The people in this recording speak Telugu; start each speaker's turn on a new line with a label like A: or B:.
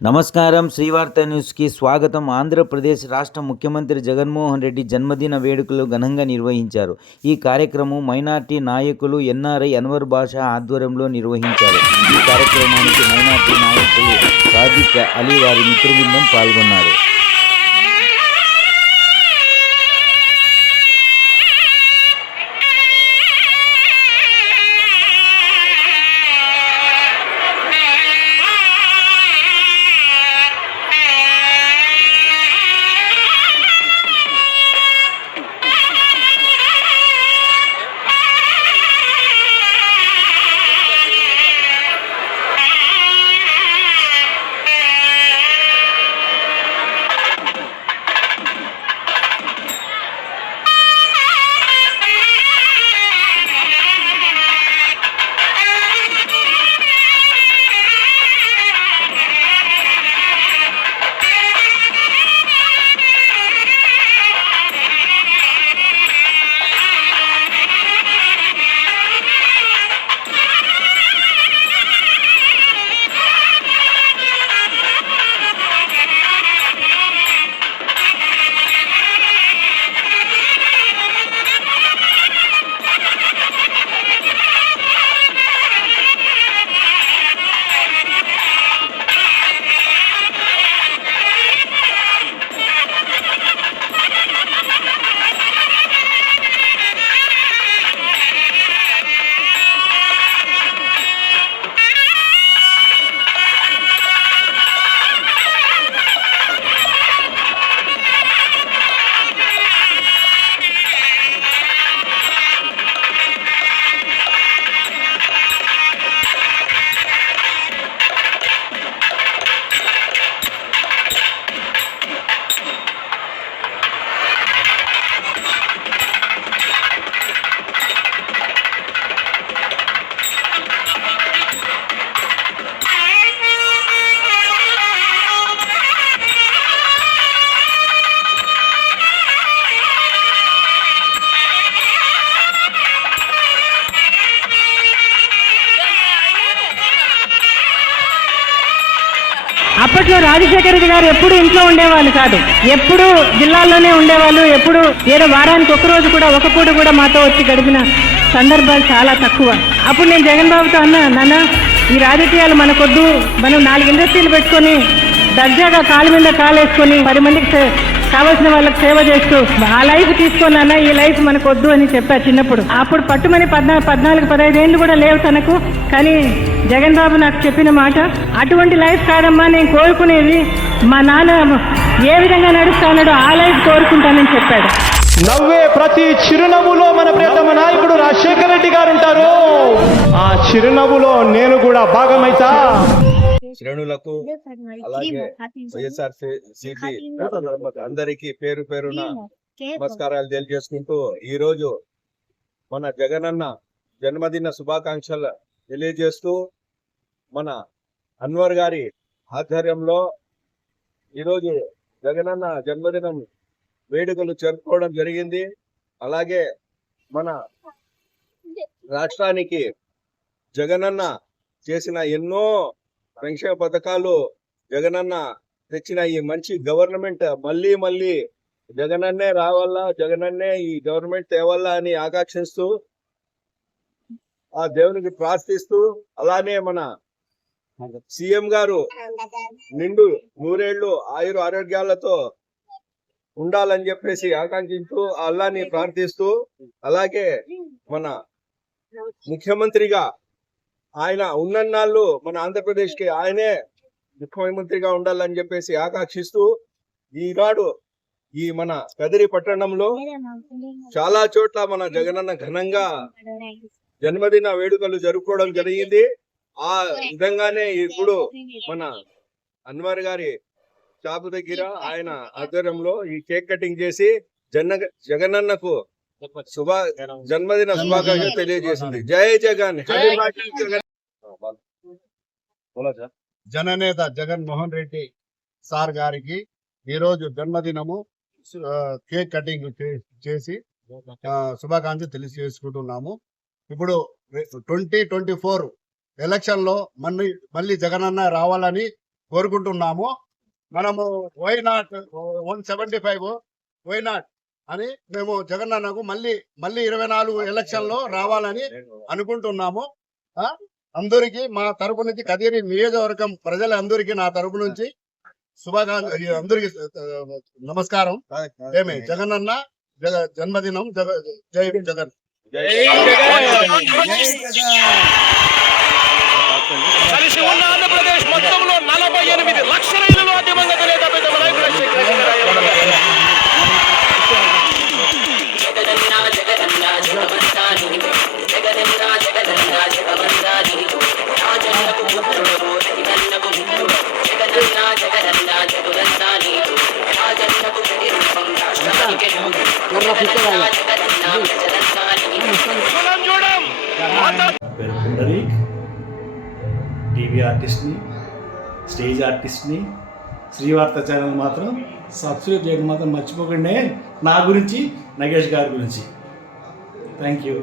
A: నమస్కారం. శ్రీవార్త న్యూస్కి స్వాగతం. ఆంధ్రప్రదేశ్ రాష్ట్ర ముఖ్యమంత్రి జగన్మోహన్ రెడ్డి జన్మదిన వేడుకలు ఘనంగా నిర్వహించారు. ఈ కార్యక్రమం మైనార్టీ నాయకులు ఎన్ఆర్ఐ అన్వర్ బాషా ఆధ్వర్యంలో నిర్వహించారు. ఈ కార్యక్రమానికి మైనార్టీ నాయకులు సాదిక్ అలీ వారి మిత్రబృందం పాల్గొన్నారు.
B: అప్పట్లో రాజశేఖర రెడ్డి గారు ఎప్పుడు ఇంట్లో ఉండేవాళ్ళు కాదు. ఎప్పుడు జిల్లాల్లోనే ఉండేవాళ్ళు. ఎప్పుడు ఏదో వారానికి ఒక రోజు కూడా ఒక పూట కూడా మాతో వచ్చి గడిపిన సందర్భాలు చాలా తక్కువ. అప్పుడు నేను జగన్ బాబుతో అన్నా నాన్న ఈ రాజకీయాలు మనకొద్దు. మనం నాలుగు ఇండస్ట్రీలు పెట్టుకొని దర్జాగా కాలు మీద కాలు వేసుకొని పది మందికి కావాల్సిన వాళ్ళకి సేవ చేస్తూ ఆ లైఫ్ తీసుకున్నానా ఈ లైఫ్ మనకు వద్దు అని చెప్పా చిన్నప్పుడు. అప్పుడు పట్టుమని పద్నాలుగు పద్నాలుగు పదహైదు ఏళ్ళు కూడా లేవు తనకు. కానీ జగన్ బాబు నాకు చెప్పిన మాట అటువంటి లైఫ్ కాదమ్మా నేను కోరుకునేది మా నాన్న ఏ విధంగా నడుస్తానడో ఆ లైఫ్ కోరుకుంటానని చెప్పాడు.
C: నవ్వే ప్రతి చిరునవ్వులో మన ప్రియతమ నాయకుడు రాజశేఖర రెడ్డి గారు ఉంటారు. ఆ చిరునవ్వులో నేను కూడా భాగమైతా.
D: శ్రేణులకు అలాగే వైఎస్ఆర్ సిపి అందరికీ పేరు పేరున నమస్కారాలు తెలియజేసుకుంటూ ఈ రోజు మన జగనన్న జన్మదిన శుభాకాంక్షలు తెలియజేస్తూ మన అన్వర్ గారి ఆధ్వర్యంలో ఈరోజు జగనన్న జన్మదినం వేడుకలు జరుపుకోవడం జరిగింది. అలాగే మన రాష్ట్రానికి జగనన్న చేసిన ఎన్నో సంక్షేమ పథకాలు జగనన్న తెచ్చిన ఈ మంచి గవర్నమెంట్ మళ్ళీ మళ్ళీ జగనన్నే రావాలా జగనన్నే ఈ గవర్నమెంట్ తేవాలా అని ఆకాంక్షిస్తూ ఆ దేవునికి ప్రార్థిస్తూ అలానే మన సీఎం గారు నిండు నూరేళ్ళు ఆయుర ఆరోగ్యాలతో ఉండాలని చెప్పేసి ఆకాంక్షిస్తూ అల్లాని ప్రార్థిస్తూ అలాగే మన ముఖ్యమంత్రిగా ఆయన ఉన్నన్నాళ్ళు మన ఆంధ్రప్రదేశ్కి ఆయనే ముఖ్యమంత్రిగా ఉండాలని చెప్పేసి ఆకాంక్షిస్తూ ఈనాడు ఈ మన కదిరి పట్టణంలో చాలా చోట్ల మన జగనన్న ఘనంగా జన్మదిన వేడుకలు జరుపుకోవడం జరిగింది. ఆ విధంగానే ఇప్పుడు మన అన్వర్ గారి షాపు దగ్గర ఆయన ఆధ్వర్యంలో ఈ కేక్ కటింగ్ చేసి జన్న జగనన్నకు శుభ జన్మదిన శుభాకాంక్షలు తెలియజేసింది. జై జగన్. జై జగన్.
E: జననేత జగన్ మోహన్ రెడ్డి సార్ గారికి ఈ రోజు జన్మదినము కేక్ కటింగ్ చేసి శుభాకాంక్షలు తెలియజేసుకుంటున్నాము. ఇప్పుడు ట్వంటీ ట్వంటీ ఫోర్ ఎలక్షన్లో మళ్ళీ మళ్ళీ జగనన్న రావాలని కోరుకుంటున్నాము. మనము why not one seventy five why not అని మేము జగనన్నకు మళ్ళీ మళ్ళీ ఇరవై నాలుగు ఎలక్షన్లో రావాలని అనుకుంటున్నాము? అందరికీ మా తరపు నుంచి కదిరి నియోజకవర్గం ప్రజలందరికీ నా తరపు నుంచి శుభాకాంక్ష అందరికి నమస్కారం. ఏమి జగనన్న జగ జన్మదినం జగ జై జగన్!
F: కలిసి ఉన్న ఆంధ్రప్రదేశ్ మొత్తంలో నలభై ఎనిమిది లక్షల
G: పుండరీక్ టీవీ ఆర్టిస్ట్ని స్టేజ్ ఆర్టిస్ట్ని శ్రీవార్త ఛానల్ మాత్రం సబ్స్క్రైబ్ చేయడం మాత్రం మర్చిపోకండి. నా గురించి నగేష్ గారి గురించి. Thank you